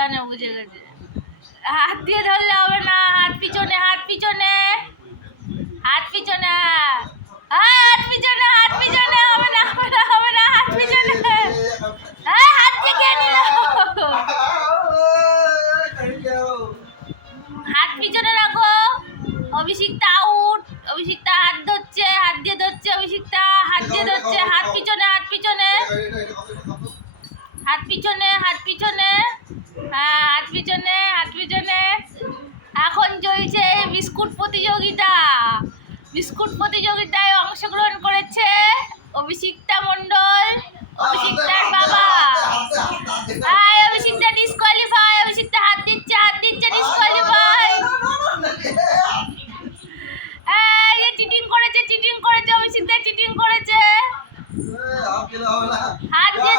জানে, বুঝে গেছে। হাত দিয়ে ধরলে হবে না, হাত পিছনে, হাত পিছনে, হাত পিছনে, হাত পিছনে, হাত পিছনে, হবে না, হবে না, হবে না, হাত পিছনে, হাত থেকে নিল, হাত পিছনে রাখো। অভিষিক্তা আউট। অভিষিক্তা হাত ধরছে, হাত দিয়ে ধরছে, অভিষিক্তা হাত দিয়ে ধরছে, হাত পিছনে, হাত পিছনে, হাত পিছনে, হাত পিছনে, হ্যাঁ হাত পিছনে, হাত পিছনে। এখন চলছে বিস্কুট প্রতিযোগিতা। বিস্কুট প্রতিযোগিতায় অংশগ্রহণ করেছে অভিষিক্তা মণ্ডল, অভিষিক্তার বাবা। অভিষিক্তা ডিসকোয়ালিফাই। অভিষিক্তা হাত দিচ্ছে, হাত দিচ্ছে, ডিসকোয়ালিফাই। চিটিং করেছে, চিটিং করেছে, অভিষিক্তা চিটিং করেছে। হাত দিয়ে